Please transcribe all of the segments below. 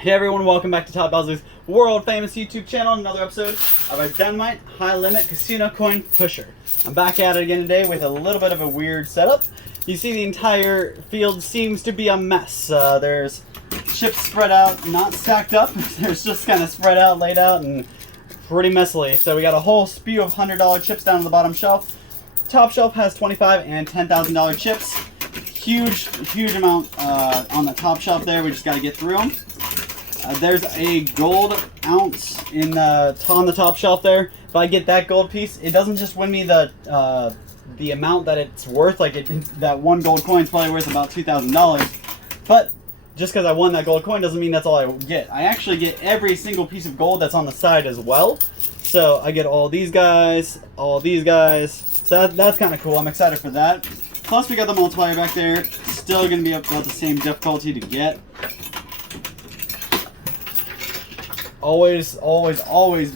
Hey everyone, welcome back to Todd Bowser's world famous YouTube channel. Another episode of our Dynamite High Limit Casino Coin Pusher. I'm back at it again today with a little bit of a weird setup. You see the entire field seems to be a mess. There's chips spread out, not stacked up. There's just kind of spread out, laid out, and pretty messily. So we got a whole spew of $100 chips down on the bottom shelf. Top shelf has $25 and $10,000 chips. Huge amount on the top shelf there. We just got to get through them. There's a gold ounce on the top shelf there. If I get that gold piece, it doesn't just win me the amount that it's worth. Like that one gold coin is probably worth about $2,000. But just because I won that gold coin doesn't mean that's all I get. I actually get every single piece of gold that's on the side as well. So I get all these guys, all these guys. So that's kind of cool. I'm excited for that. Plus we got the multiplier back there. Still going to be about the same difficulty to get. Always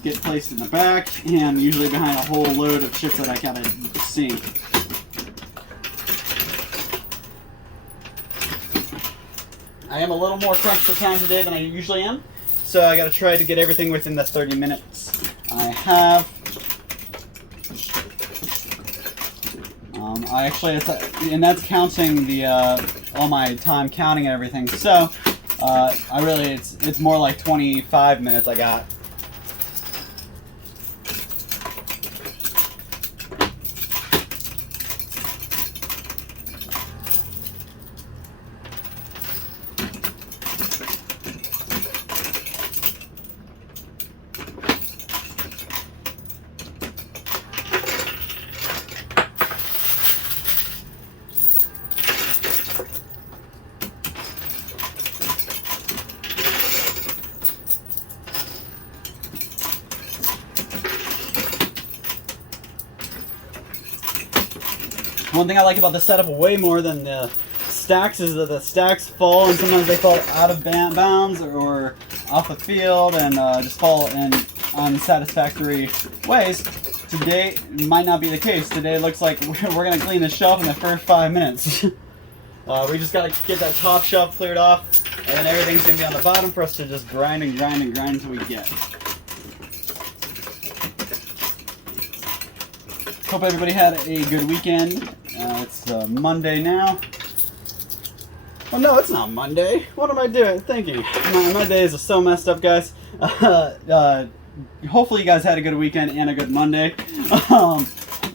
get placed in the back and usually behind a whole load of chips that I gotta sink. I am a little more crunched for time today than I usually am, so I gotta try to get everything within the 30 minutes I have. And that's counting the all my time counting and everything. So. It's more like 25 minutes I got. One thing I like about the setup way more than the stacks is that the stacks fall, and sometimes they fall out of bounds or off the field and just fall in unsatisfactory ways. Today might not be the case. Today it looks like we're going to clean the shelf in the first 5 minutes. We just got to get that top shelf cleared off, and then everything's going to be on the bottom for us to just grind until we get. Hope everybody had a good weekend. It's Monday now. Well, no, it's not Monday. What am I thinking? My days are so messed up, guys. Hopefully you guys had a good weekend and a good Monday.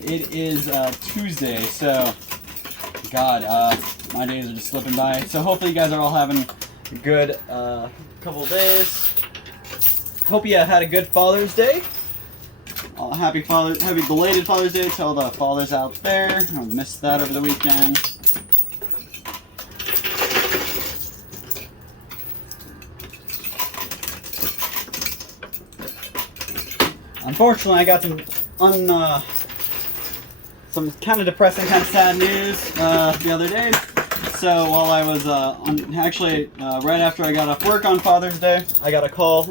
It is Tuesday, so God, my days are just slipping by. So hopefully you guys are all having a good couple of days. Hope you had a good Father's Day. Happy belated Father's Day to all the fathers out there. I missed that over the weekend. Unfortunately, I got some kind of depressing, kind of sad news the other day. So while I was right after I got off work on Father's Day, I got a call.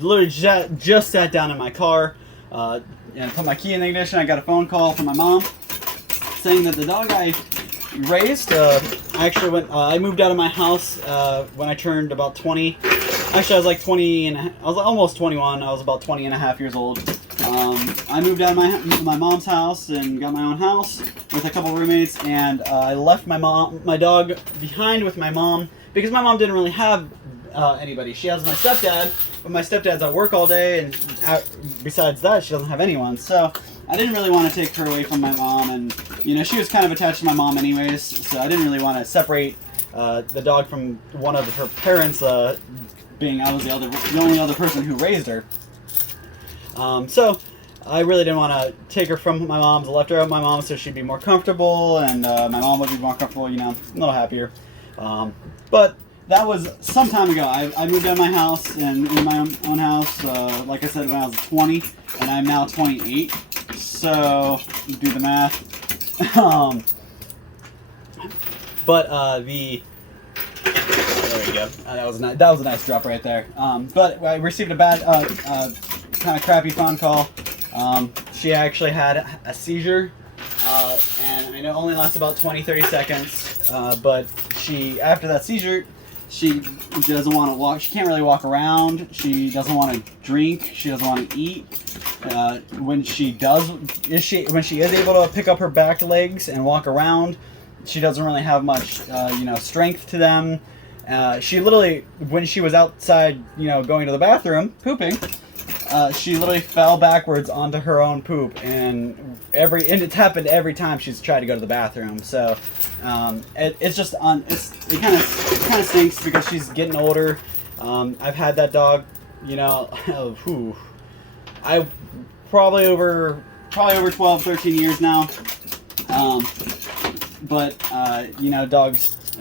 Literally just sat down in my car. And put my key in the ignition. I got a phone call from my mom saying that the dog I raised, I moved out of my house when I turned about 20. Actually, I was like 20 and I was almost 21. I was about 20 and a half years old. I moved out of my mom's house and got my own house with a couple roommates, and I left my dog behind with my mom because my mom didn't really have anybody. She has my stepdad, but my stepdad's at work all day, and besides that, she doesn't have anyone. So I didn't really want to take her away from my mom, and she was kind of attached to my mom anyways. So I didn't really want to separate the dog from one of her parents, being I was the only other person who raised her. So I really didn't want to take her from my mom's. I left her at my mom's so she'd be more comfortable, and my mom would be more comfortable. A little happier. But that was some time ago. I moved out of my house and in my own house, like I said, when I was 20, and I'm now 28. So you do the math. There we go. That was a nice drop right there. But I received a bad, kind of crappy phone call. She actually had a seizure, and I know it only lasts about 20-30 seconds. But after that seizure, She doesn't want to walk. She can't really walk around. She doesn't want to drink. She doesn't want to eat. When she is able to pick up her back legs and walk around, she doesn't really have much, strength to them. She literally, when she was outside, going to the bathroom, pooping, she literally fell backwards onto her own poop, and it's happened every time she's tried to go to the bathroom. So it kind of stinks because she's getting older. I've had that dog, I probably over 12, 13 years now. But dogs,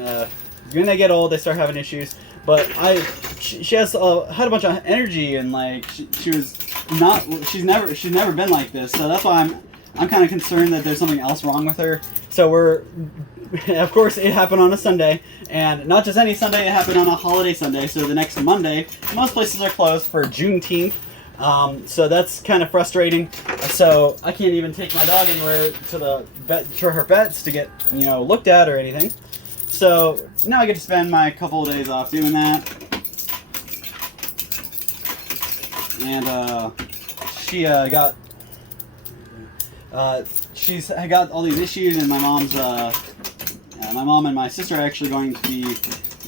when they get old, they start having issues. But she has had a bunch of energy, and like she's never been like this. So that's why I'm kind of concerned that there's something else wrong with her. So of course, it happened on a Sunday, and not just any Sunday. It happened on a holiday Sunday. So the next Monday, most places are closed for Juneteenth. So that's kind of frustrating. So I can't even take my dog anywhere to her vets to get, looked at or anything. So now I get to spend my couple of days off doing that. And, she's got all these issues, and my mom and my sister are actually going to be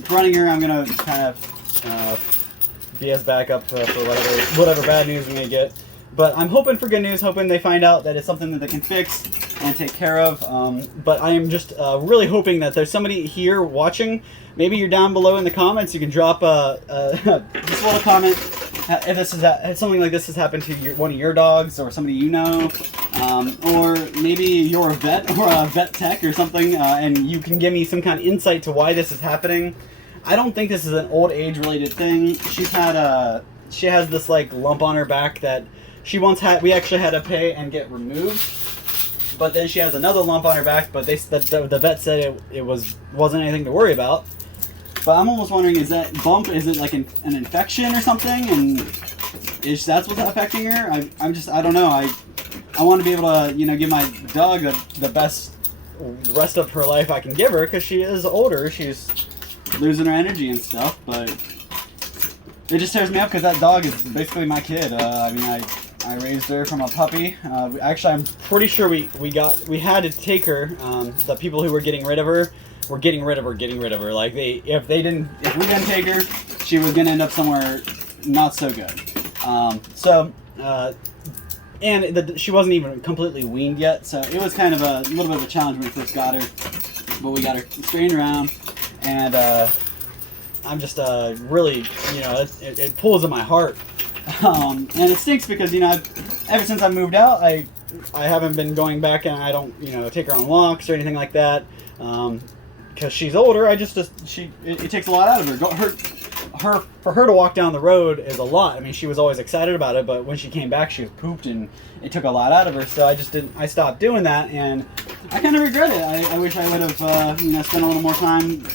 running her. I'm going to kind of, be as backup for whatever bad news we may get. But I'm hoping for good news, hoping they find out that it's something that they can fix and take care of. But I am just really hoping that there's somebody here watching. Maybe you're down below in the comments. You can drop just a little comment if something like this has happened to one of your dogs or somebody you know. Or maybe you're a vet or a vet tech or something, and you can give me some kind of insight to why this is happening. I don't think this is an old age related thing. She has this like lump on her back that she once had. We actually had to pay and get removed. But then she has another lump on her back. But the vet said it wasn't anything to worry about. But I'm almost wondering, is that bump, is it like an infection or something? And that's what's affecting her? I don't know. I want to be able to give my dog the best rest of her life I can give her, because she is older. She's losing her energy and stuff, but it just tears me up because that dog is basically my kid. I raised her from a puppy. Actually, I'm pretty sure we had to take her. The people who were getting rid of her were getting rid of her. Like if we didn't take her, she was gonna end up somewhere not so good. She wasn't even completely weaned yet, so it was kind of a little bit of a challenge when we first got her. But we got her straightened around. And I'm just really, it pulls at my heart, and it stinks because ever since I moved out, I haven't been going back, and I don't take her on walks or anything like that, because she's older. It takes a lot out of her. For her to walk down the road is a lot. I mean, she was always excited about it, but when she came back, she was pooped, and it took a lot out of her. So I stopped doing that, and I kind of regret it. I wish I would have, spent a little more time,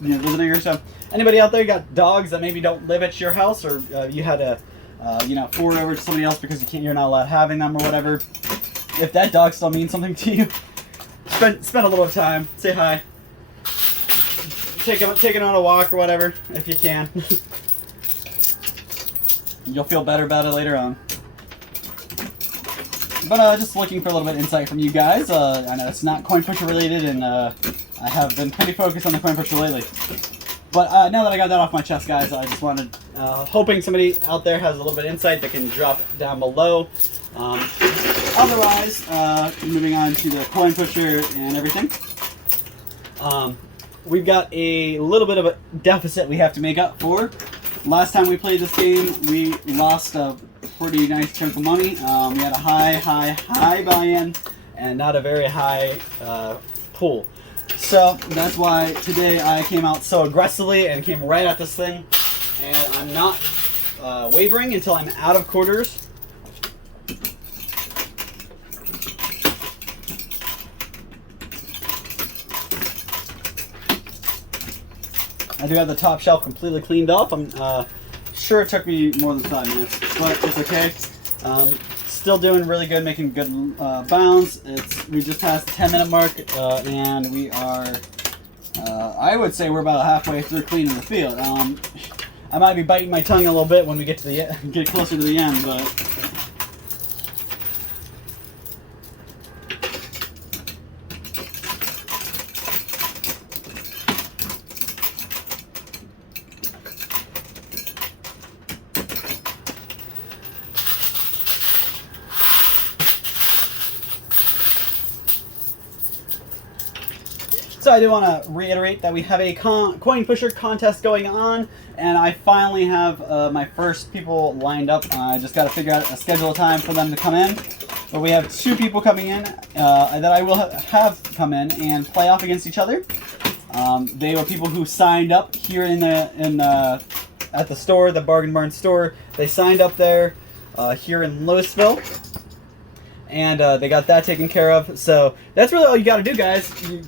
visiting her. So, anybody out there got dogs that maybe don't live at your house, or you had to, forward over to somebody else because you're not allowed having them or whatever. If that dog still means something to you, spend a little time, say hi, take it on a walk or whatever if you can. You'll feel better about it later on. But just looking for a little bit of insight from you guys. I know it's not coin pusher related, and I have been pretty focused on the coin pusher lately. But now that I got that off my chest, guys, I just wanted, hoping somebody out there has a little bit of insight that can drop down below. Otherwise, moving on to the coin pusher and everything. We've got a little bit of a deficit we have to make up for. Last time we played this game, we lost a pretty nice chunk of money. We had a high buy-in and not a very high pull. So that's why today I came out so aggressively and came right at this thing. And I'm not wavering until I'm out of quarters. I do have the top shelf completely cleaned off. I'm sure it took me more than 5 minutes, but it's okay. Still doing really good, making good bounds. We just passed the 10-minute mark, and we are I would say we're about halfway through cleaning the field. I might be biting my tongue a little bit when we get to the get closer to the end, but. So I do want to reiterate that we have a coin pusher contest going on, and I finally have my first people lined up. I just got to figure out a schedule time for them to come in. But we have 2 people coming in that I will have come in and play off against each other. They were people who signed up here at the store, the Bargain Barn store. They signed up there here in Louisville. And they got that taken care of. So that's really all you got to do, guys. You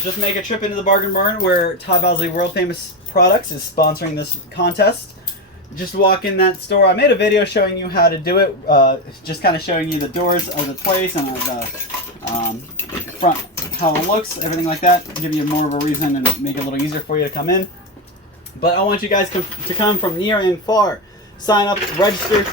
just make a trip into the Bargain Barn where Todd Bowsley World Famous Products is sponsoring this contest. Just walk in that store. I made a video showing you how to do it, just kind of showing you the doors of the place and the front, how it looks, everything like that. Give you more of a reason and make it a little easier for you to come in. But I want you guys to come from near and far. Sign up, register.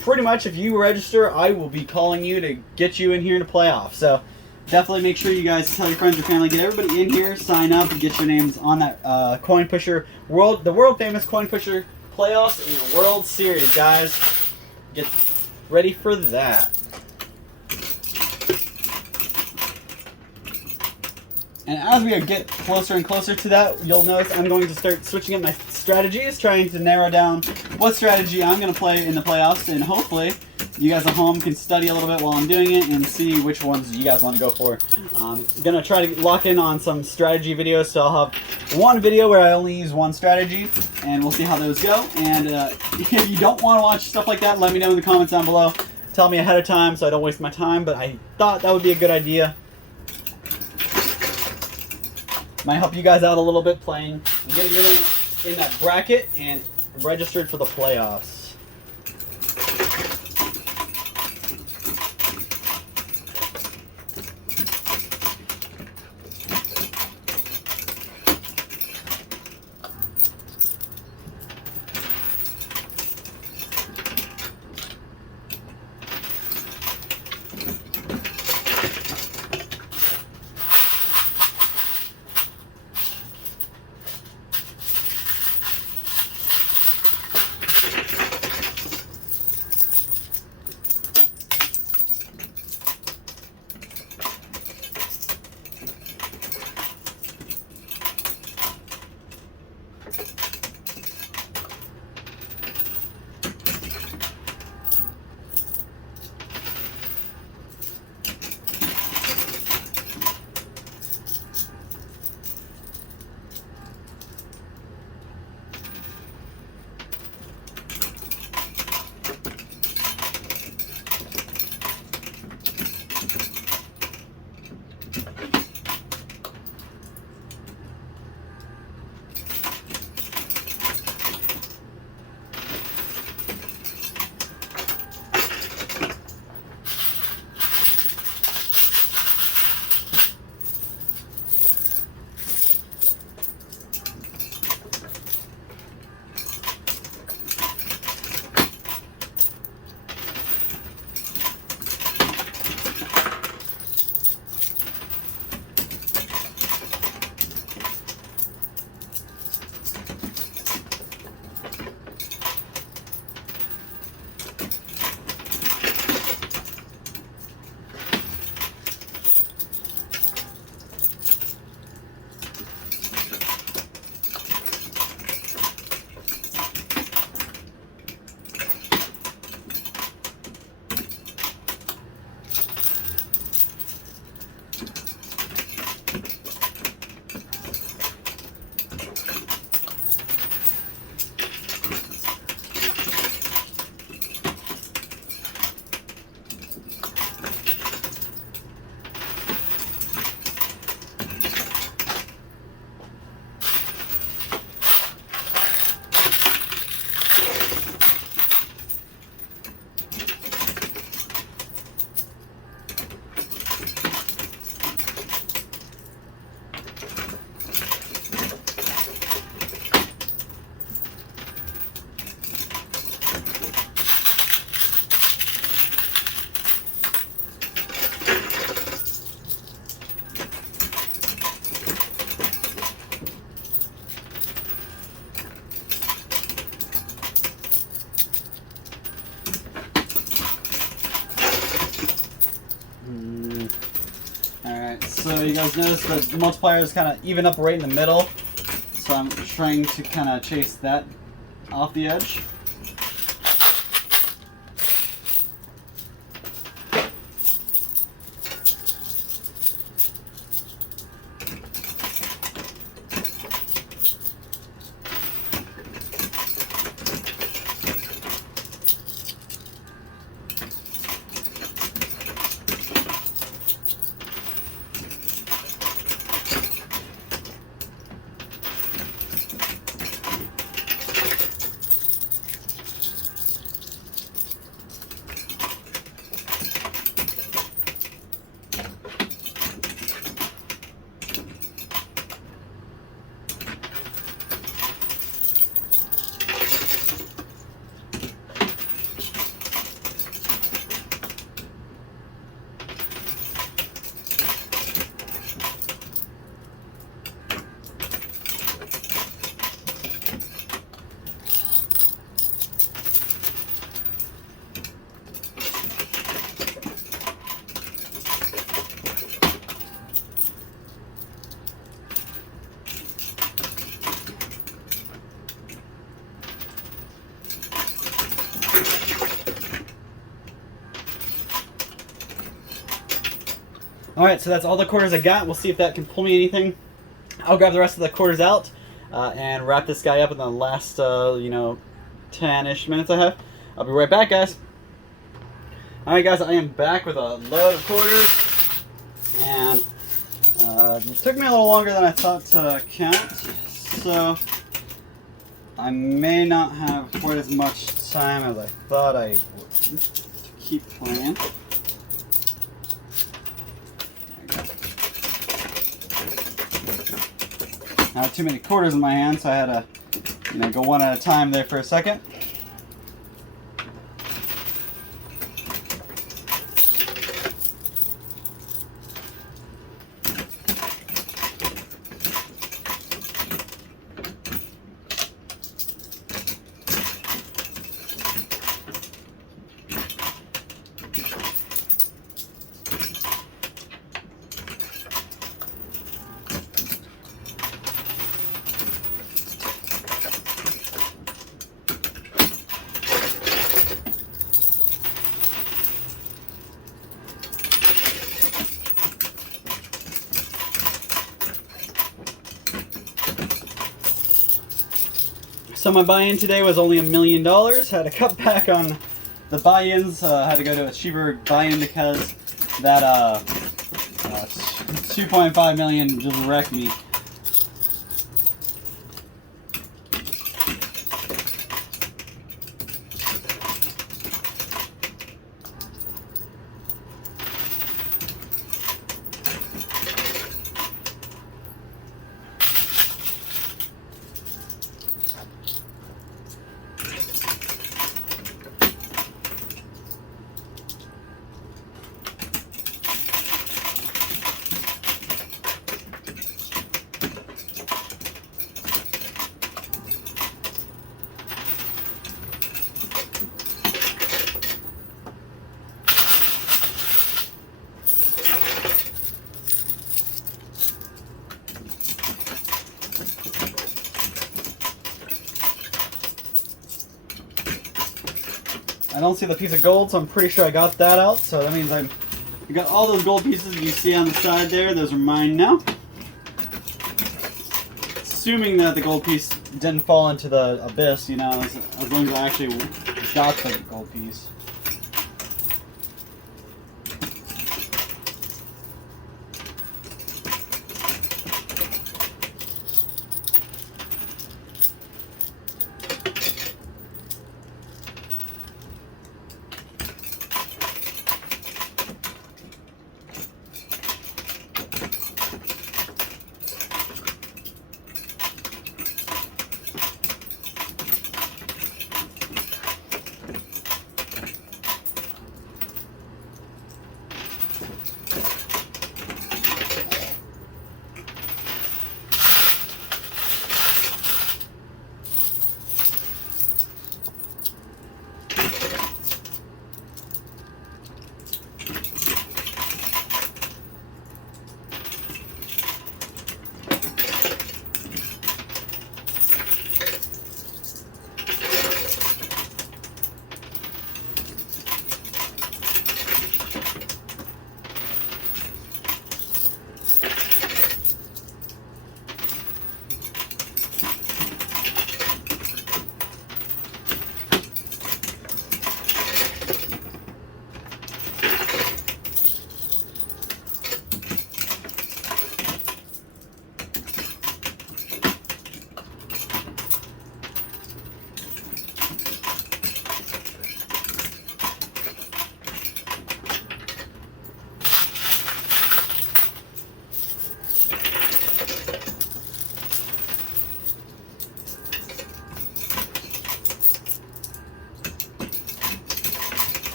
Pretty much if you register, I will be calling you to get you in here to play off. So definitely make sure you guys tell your friends, your family, get everybody in here, sign up, and get your names on that coin pusher the world famous coin pusher playoffs and World Series, guys. Get ready for that. And as we get closer and closer to that, you'll notice I'm going to start switching up my strategies, trying to narrow down what strategy I'm going to play in the playoffs, and hopefully you guys at home can study a little bit while I'm doing it and see which ones you guys want to go for. I'm going to try to lock in on some strategy videos, so I'll have one video where I only use one strategy, and we'll see how those go. And if you don't want to watch stuff like that, let me know in the comments down below. Tell me ahead of time so I don't waste my time, but I thought that would be a good idea. Might help you guys out a little bit playing, getting in that bracket and registered for the playoffs. guys notice the multiplier is kind of even up right in the middle. So I'm trying to kind of chase that off the edge. Alright, so that's all the quarters I got. We'll see if that can pull me anything. I'll grab the rest of the quarters out and wrap this guy up in the last, 10-ish minutes I have. I'll be right back, guys. Alright, guys, I am back with a load of quarters. And it took me a little longer than I thought to count. So I may not have quite as much time as I thought I would to keep playing. I had too many quarters in my hand, so I had to, go one at a time there for a second. So my buy-in today was only $1 million. Had to cut back on the buy-ins. Had to go to a cheaper buy-in because that 2.5 million just wrecked me. I don't see the piece of gold, so I'm pretty sure I got that out. So that means I got all those gold pieces you see on the side there. Those are mine now. Assuming that the gold piece didn't fall into the abyss, as long as I actually got the gold piece.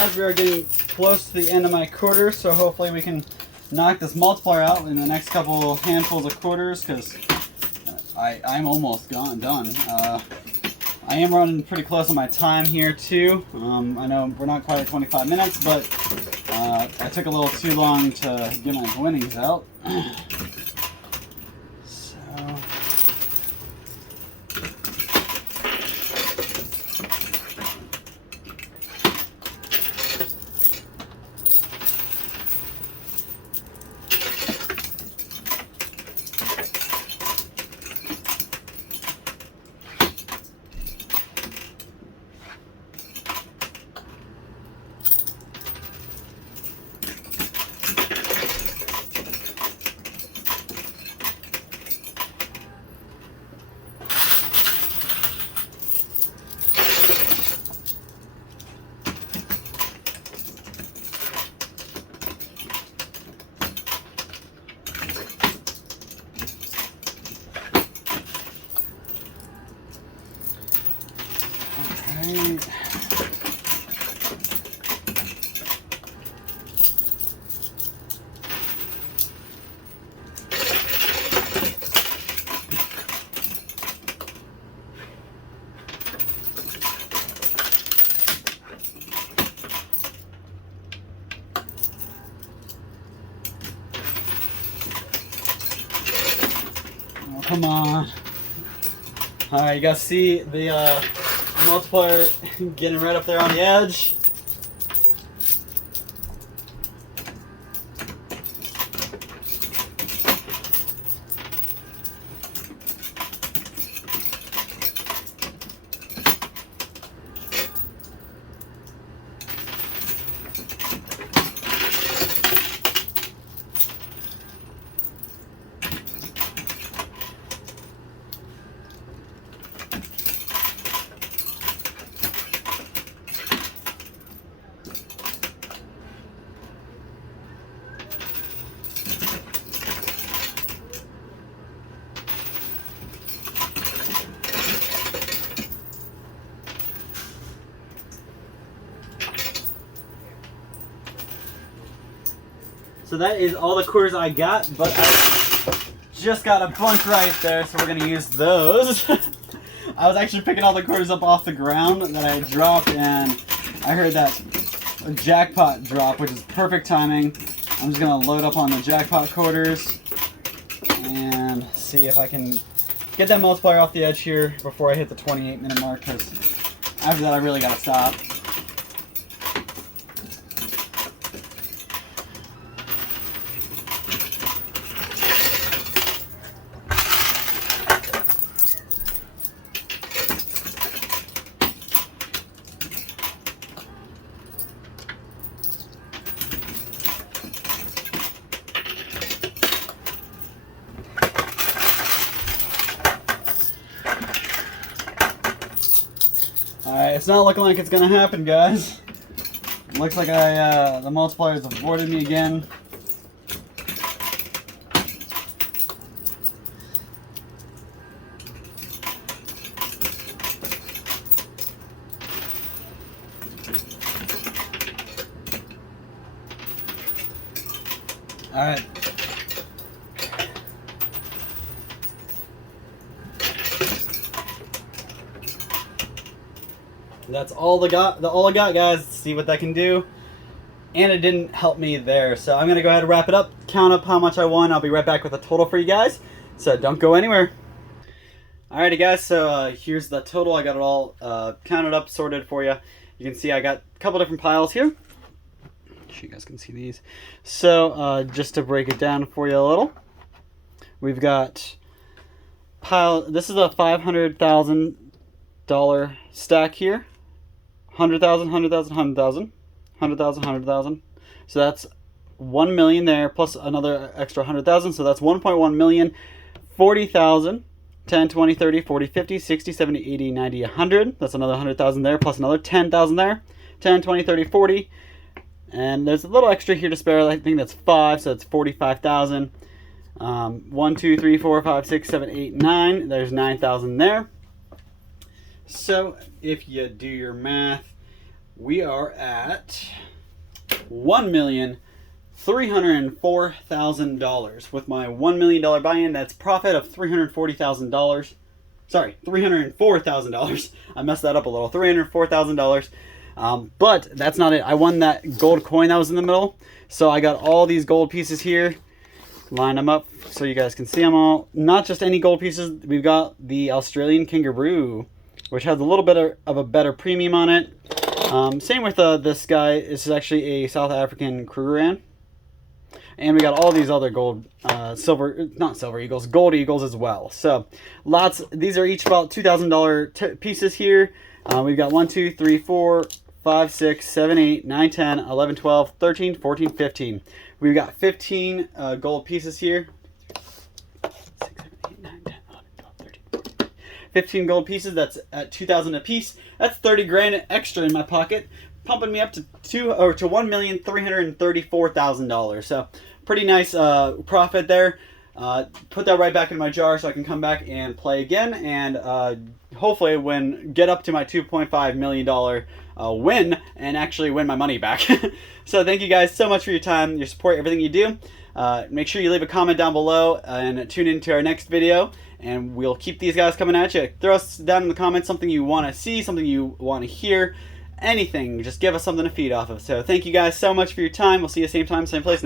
guys, we are getting close to the end of my quarters, so hopefully we can knock this multiplier out in the next couple handfuls of quarters, because I'm almost done. I am running pretty close on my time here too. I know we're not quite at 25 minutes, but I took a little too long to get my winnings out. So. Come on. Alright, you guys see the multiplier getting right up there on the edge? So that is all the quarters I got, but I just got a bunch right there, so we're going to use those. I was actually picking all the quarters up off the ground that I dropped, and I heard that jackpot drop, which is perfect timing. I'm just going to load up on the jackpot quarters and see if I can get that multiplier off the edge here before I hit the 28-minute mark, because after that I really got to stop. Alright, it's not looking like it's gonna happen, guys. Looks like the multiplier's avoided me again. Alright. That's all I got, guys. Let's see what that can do. And it didn't help me there. So I'm going to go ahead and wrap it up, count up how much I won. I'll be right back with a total for you guys. So don't go anywhere. Alrighty, guys. So here's the total. I got it all counted up, sorted for you. You can see I got a couple different piles here. You guys can see these. So just to break it down for you a little, we've got pile. This is a $500,000 stack here. 100,000, 100,000, 100,000, 100,000, 100,000. So that's 1 million there, plus another extra 100,000. So that's 1.1 million. 40,000, 10, 20, 30, 40, 50, 60, 70, 80, 90, 100. That's another 100,000 there, plus another 10,000 there. 10, 20, 30, 40. And there's a little extra here to spare. I think that's 5, so it's 45,000. 1, 2, 3, 4, 5, 6, 7, 8, 9. There's 9,000 there. So if you do your math, we are at $1,304,000 with my $1 million buy-in. That's profit of $340,000. Sorry, $304,000. I messed that up a little. $304,000. But that's not it. I won that gold coin that was in the middle. So I got all these gold pieces here. Line them up so you guys can see them all. Not just any gold pieces. We've got the Australian kangaroo, which has a little bit of a better premium on it. Same with this guy. This is actually a South African Krugerrand. And we got all these other gold, not silver eagles, gold eagles as well. So lots. These are each about $2,000 pieces here. We've got 1, 2, 3, 4, 5, 6, 7, 8, 9, 10, 11, 12, 13, 14, 15. We've got 15 gold pieces here. 6, 7, 8, 9, 10, 11, 12, 13, 14. 15 gold pieces. That's at $2,000 a piece. That's 30 grand extra in my pocket, pumping me up to $1,334,000. So pretty nice profit there. Put that right back in my jar so I can come back and play again, and hopefully get up to my $2.5 million win and actually win my money back. So thank you guys so much for your time, your support, everything you do. Make sure you leave a comment down below and tune in to our next video, and we'll keep these guys coming at you. Throw us down in the comments something you want to see, something you want to hear, anything. Just give us something to feed off of. So thank you guys so much for your time. We'll see you same time, same place next